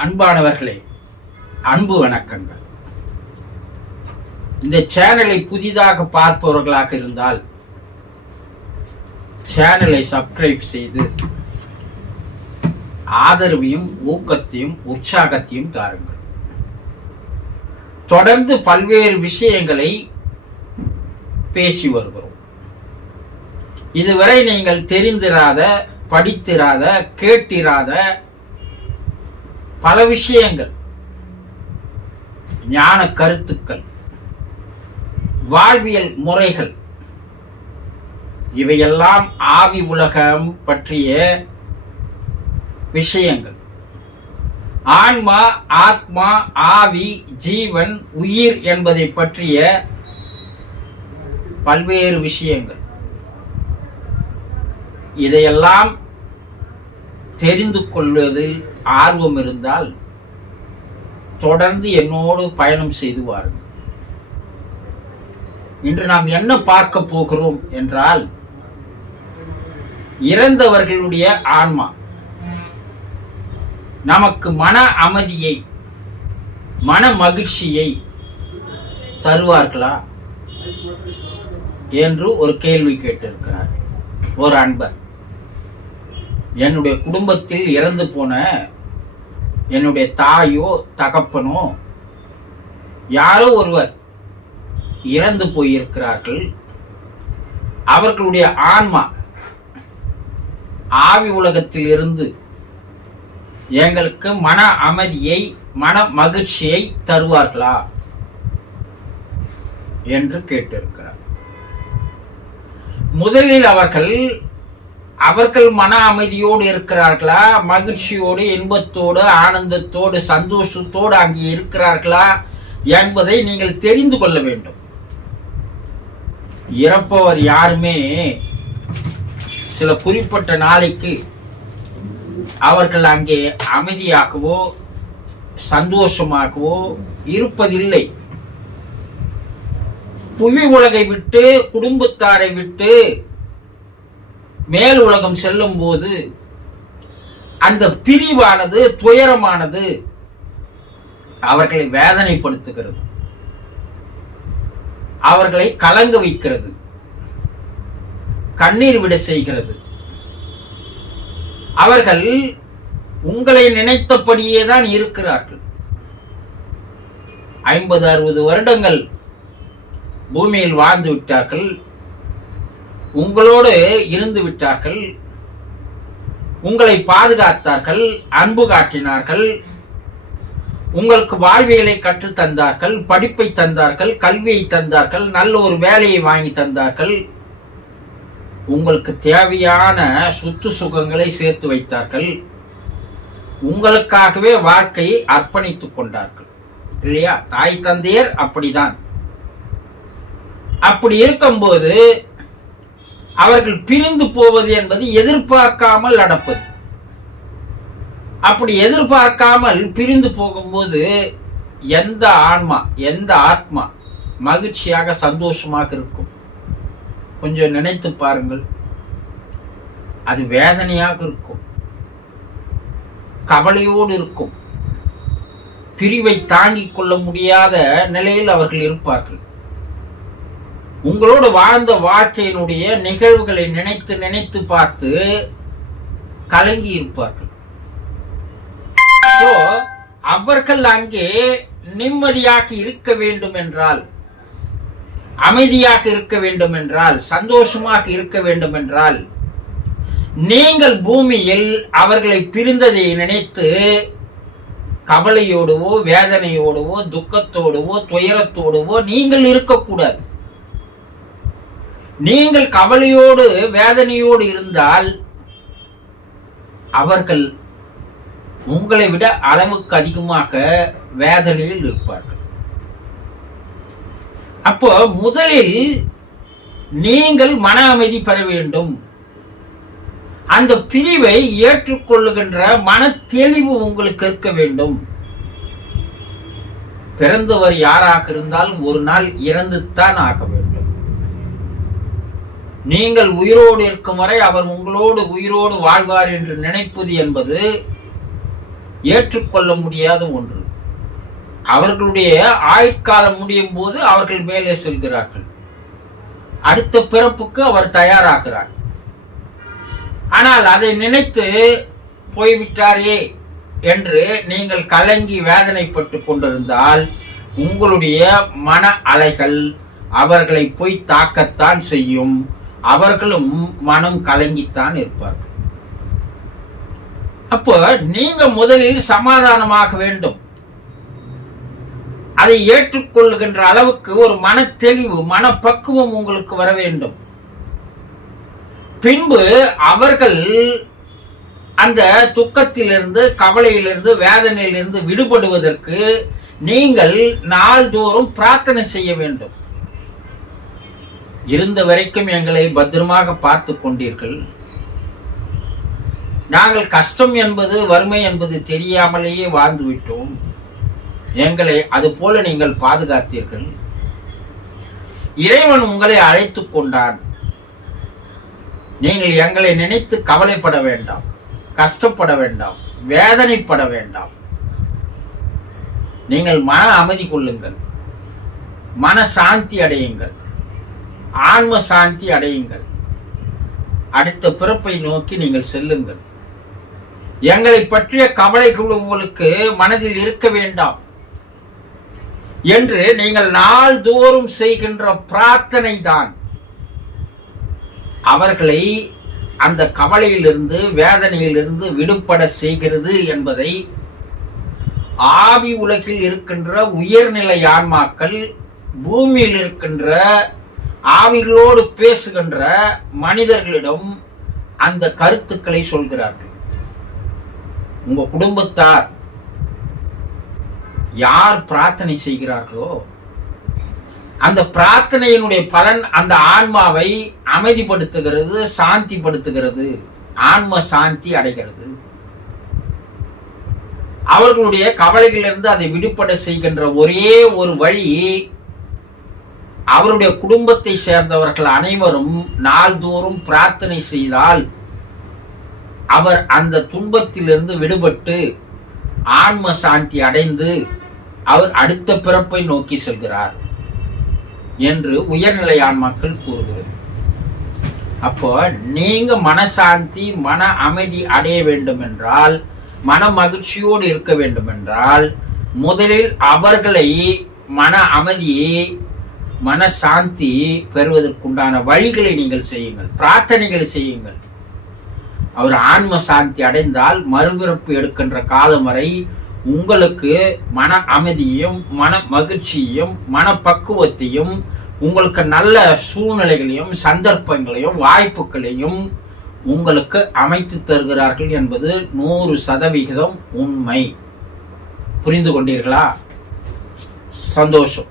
அன்பானவர்களே, அன்பு வணக்கங்கள். இந்த சேனலை புதிதாக பார்ப்பவர்களாக இருந்தால் சேனலை சப்ஸ்கிரைப் செய்து ஆதரவையும் ஊக்கத்தையும் உற்சாகத்தையும் தாருங்கள். தொடர்ந்து பல்வேறு விஷயங்களை பேசி வருகிறோம். இதுவரை நீங்கள் தெரிந்திராத, படித்திராத, கேட்டிராத பல விஷயங்கள், ஞான கருத்துக்கள், வாழ்வியல் முறைகள், இவையெல்லாம் ஆவி உலகம் பற்றிய விஷயங்கள். ஆன்மா, ஆத்மா, ஆவி, ஜீவன், உயிர் என்பதை பற்றிய பல்வேறு விஷயங்கள். இதையெல்லாம் தெரிந்து கொள்வதில் ஆர்வம் இருந்தால் தொடர்ந்து என்னோடு பயணம் செய்து வாருங்கள். இன்று நாம் என்ன பார்க்க போகிறோம் என்றால், இறந்தவர்களுடைய ஆன்மா நமக்கு மன அமைதியை, மன மகிழ்ச்சியை தருவார்களா என்று ஒரு கேள்வி கேட்டிருக்கிறார் ஒரு அன்பர். என்னுடைய குடும்பத்தில் இறந்து போன என்னுடைய தாயோ தகப்பனோ யாரோ ஒருவர் இறந்து போயிருக்கிறார்கள். அவர்களுடைய ஆன்மா ஆவி உலகத்தில் இருந்து எங்களுக்கு மன அமைதியை, மன மகிழ்ச்சியை தருவார்களா என்று கேட்டிருக்கிறார். முதலில் அவர்கள் மன அமைதியோடு இருக்கிறார்களா, மகிழ்ச்சியோடு, இன்பத்தோடு, ஆனந்தத்தோடு, சந்தோஷத்தோடு அங்கே இருக்கிறார்களா என்பதை நீங்கள் தெரிந்து கொள்ள வேண்டும். இறப்பவர் யாருமே சில குறிப்பிட்ட நாளைக்கு அவர்கள் அங்கே அமைதியாகவோ சந்தோஷமாகவோ இருப்பதில்லை. புவி உலகை விட்டு, குடும்பத்தாரை விட்டு மேல் உலகம் செல்லும் போது அந்த பிரிவானது, துயரமானது அவர்களை வேதனைப்படுத்துகிறது, அவர்களை கலங்க வைக்கிறது, கண்ணீர் விட செய்கிறது. அவர்கள் உங்களை நினைத்தபடியே தான் இருக்கிறார்கள். 50-60 வருடங்கள் பூமியில் வாழ்ந்து விட்டார்கள், உங்களோடு இருந்து விட்டார்கள், உங்களை பாதுகாத்தார்கள், அன்பு காட்டினார்கள், உங்களுக்கு வாழ்வியலை கற்றுத் தந்தார்கள், படிப்பை தந்தார்கள், கல்வியை தந்தார்கள், நல்ல ஒரு வேலையை வாங்கி தந்தார்கள், உங்களுக்கு தேவையான சொத்து சுகங்களை சேர்த்து வைத்தார்கள், உங்களுக்காகவே வாழ்க்கையை அர்ப்பணித்துக் கொண்டார்கள். இல்லையா? தாய் தந்தையர் அப்படிதான். அப்படி இருக்கும்போது அவர்கள் பிரிந்து போவது என்பது எதிர்பார்க்காமல் நடப்பது. அப்படி எதிர்பார்க்காமல் பிரிந்து போகும்போது எந்த ஆன்மா, எந்த ஆத்மா மகிழ்ச்சியாக சந்தோஷமாக இருக்கும்? கொஞ்சம் நினைத்து பாருங்கள். அது வேதனையாக இருக்கும், கவலையோடு இருக்கும், பிரிவை தாங்கிக் கொள்ள முடியாத நிலையில் அவர்கள் இருப்பார்கள். உங்களோடு வாழ்ந்த வாழ்க்கையினுடைய நிகழ்வுகளை நினைத்து நினைத்து பார்த்து கலங்கி இருப்பார்கள். அவர்கள் அங்கே நிம்மதியாக இருக்க வேண்டும் என்றால், அமைதியாக இருக்க வேண்டும் என்றால், சந்தோஷமாக இருக்க வேண்டும் என்றால், நீங்கள் பூமியில் அவர்களை பிரிந்ததை நினைத்து கவலையோடுவோ, வேதனையோடுவோ, துக்கத்தோடுவோ, துயரத்தோடுவோ நீங்கள் இருக்கக்கூடாது. நீங்கள் கவலையோடு, வேதனையோடு இருந்தால் அவர்கள் உங்களை விட அளவுக்கு அதிகமாக வேதனையில் இருப்பார்கள். அப்போ முதலில் நீங்கள் மன அமைதி பெற வேண்டும். அந்த பிரிவை ஏற்றுக்கொள்ளுகின்ற மன தெளிவு உங்களுக்கு இருக்க வேண்டும். பிறந்தவர் யாராக இருந்தாலும் ஒரு நாள் இறந்துத்தான் ஆக வேண்டும். நீங்கள் உயிரோடு இருக்கும் வரை அவர் உங்களோடு உயிரோடு வாழ்வார் என்று நினைப்பது என்பது ஏற்றுக்கொள்ள முடியாத ஒன்று. அவர்களுடைய ஆயுட்காலம் முடியும் போது அவர்கள் மேலே செல்கிறார்கள். அடுத்த பிறப்புக்கு அவர் தயாராகிறார். ஆனால் அதை நினைத்து போய்விட்டாரே என்று நீங்கள் கலங்கி வேதனைப்பட்டு கொண்டிருந்தால் உங்களுடைய மன அலைகள் அவர்களை போய் தாக்கத்தான் செய்யும். அவர்களும் மனம் கலங்கித்தான் இருப்பார்கள். அப்போ நீங்க முதலில் சமாதானமாக வேண்டும். அதை ஏற்றுக்கொள்கின்ற அளவுக்கு ஒரு மன தெளிவு, மனப்பக்குவம் உங்களுக்கு வர வேண்டும். பின்பு அவர்கள் அந்த துக்கத்திலிருந்து, கவலையிலிருந்து, வேதனையிலிருந்து விடுபடுவதற்கு நீங்கள் நாள்தோறும் பிரார்த்தனை செய்ய வேண்டும். இருந்த வரைக்கும் எங்களை பத்திரமாக பார்த்து கொண்டீர்கள். நாங்கள் கஷ்டம் என்பது, வறுமை என்பது தெரியாமலேயே வாழ்ந்து விட்டோம். எங்களை அது போல நீங்கள் பாதுகாத்தீர்கள். இறைவன் உங்களை அழைத்துக் கொண்டான். நீங்கள் எங்களை நினைத்து கவலைப்பட வேண்டாம், கஷ்டப்பட வேண்டாம், வேதனைப்பட வேண்டாம். நீங்கள் மன அமைதி கொள்ளுங்கள், மன சாந்தி அடையுங்கள், ஆன்ம சாந்தி அடையுங்கள். அடுத்த பிறப்பை நோக்கி நீங்கள் செல்லுங்கள். எங்களை பற்றிய கவலைகள் உங்களுக்கு மனதில் இருக்க வேண்டாம் என்று நீங்கள் நாள்தோறும் செய்கின்ற பிரார்த்தனை தான் அவர்களை அந்த கவலையிலிருந்து, வேதனையிலிருந்து விடுபட செய்கிறது என்பதை ஆவி உலகில் இருக்கின்ற உயர்நிலை ஆன்மாக்கள், பூமியில் இருக்கின்ற ஆவிகளோடு பேசுகின்ற மனிதர்களிடம் அந்த கருத்துக்களை சொல்கிறார்கள். உங்க குடும்பத்தார் யார் பிரார்த்தனை செய்கிறார்களோ அந்த பிரார்த்தனையினுடைய பலன் அந்த ஆன்மாவை அமைதிப்படுத்துகிறது, சாந்திப்படுத்துகிறது, ஆன்ம சாந்தி அடைகிறது. அவர்களுடைய கவலைகளிலிருந்து அதை விடுபட செய்கின்ற ஒரே ஒரு வழி, அவருடைய குடும்பத்தை சேர்ந்தவர்கள் அனைவரும் நாள்தோறும் பிரார்த்தனை செய்தால் அவர் அந்த துன்பத்திலிருந்து விடுபட்டு ஆன்ம சாந்தி அடைந்து அவர் அடுத்த பிறப்பை நோக்கி செல்கிறார் என்று உயர்நிலை ஆன்மாக்கள் கூறுகிறது. அப்போ நீங்க மனசாந்தி, மன அமைதி அடைய வேண்டும் என்றால், மன மகிழ்ச்சியோடு இருக்க வேண்டும் என்றால், முதலில் அவர்களை மன அமைதியை, மன சாந்தி பெறுவதற்குண்டான வழிகளை நீங்கள் செய்யுங்கள், பிரார்த்தனைகளை செய்யுங்கள். அவர் ஆன்ம சாந்தி அடைந்தால் மறுபிறப்பு எடுக்கின்ற காலம் வரை உங்களுக்கு மன அமைதியும், மன மகிழ்ச்சியையும், மன பக்குவத்தையும், உங்களுக்கு நல்ல சூழ்நிலைகளையும், சந்தர்ப்பங்களையும், வாய்ப்புகளையும் உங்களுக்கு அமைத்து தருகிறார்கள் என்பது 100% உண்மை. புரிந்து கொண்டீர்களா? சந்தோஷம்.